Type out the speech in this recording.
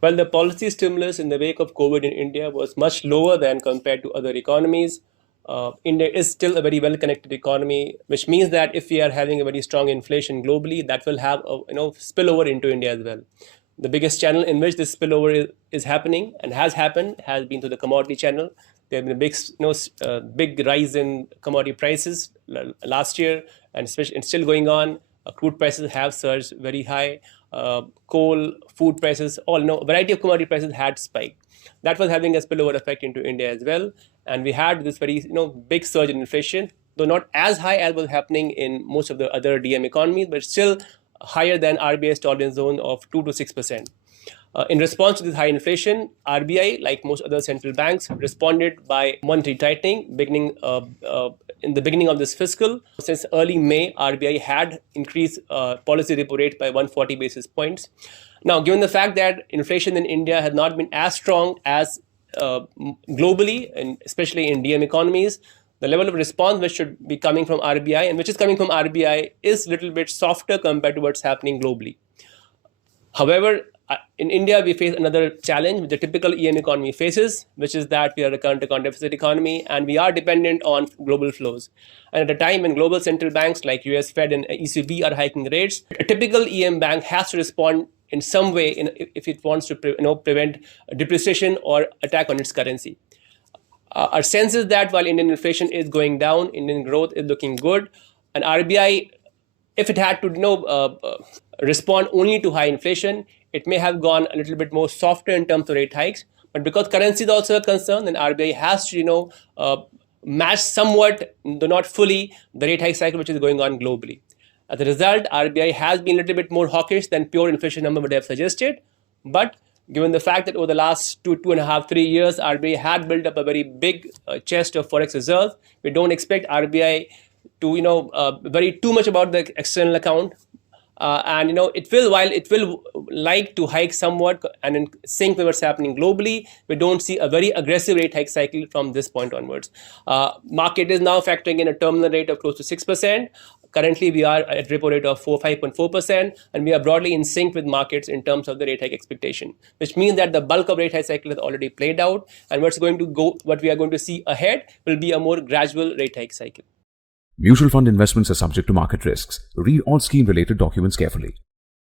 Well, the policy stimulus in the wake of COVID in India was much lower than compared to other economies. India is still a very well-connected economy, which means that if we are having a very strong inflation globally, that will have a spillover into India as well. The biggest channel in which this spillover is happening and has happened has been to the commodity channel. There have been a big rise in commodity prices last year, and especially it's still going on. Crude prices have surged very high. Coal, food prices, a variety of commodity prices had spiked. That was having a spillover effect into India as well, and we had this very big surge in inflation, though not as high as was happening in most of the other DM economies, but still higher than RBI's tolerance zone of 2 to 6%. In response to this high inflation, RBI, like most other central banks, responded by monetary tightening, beginning in the beginning of this fiscal. Since early May, RBI had increased policy repo rate by 140 basis points. Now, given the fact that inflation in India has not been as strong as globally, and especially in DM economies, the level of response which should be coming from RBI and which is coming from RBI is a little bit softer compared to what's happening globally. However, in India, we face another challenge which the typical EM economy faces, which is that we are a current-account deficit economy and we are dependent on global flows. And at a time when global central banks like US Fed and ECB are hiking rates, a typical EM bank has to respond in some way if it wants to prevent depreciation or attack on its currency. Our sense is that while Indian inflation is going down, Indian growth is looking good, and RBI, if it had to respond only to high inflation, it may have gone a little bit more softer in terms of rate hikes. But because currency is also a concern, then RBI has to match somewhat, though not fully, the rate hike cycle which is going on globally. As a result, RBI has been a little bit more hawkish than pure inflation number would have suggested. But given the fact that over the last 2.5, 3 years, RBI had built up a very big chest of forex reserves, we don't expect RBI to worry too much about the external account. And while it will like to hike somewhat and in sync with what's happening globally, we don't see a very aggressive rate hike cycle from this point onwards. Market is now factoring in a terminal rate of close to 6%. Currently, we are at repo rate of 5.4%, and we are broadly in sync with markets in terms of the rate hike expectation, which means that the bulk of rate hike cycle has already played out, and what we are going to see ahead will be a more gradual rate hike cycle. Mutual fund investments are subject to market risks. Read all scheme-related documents carefully.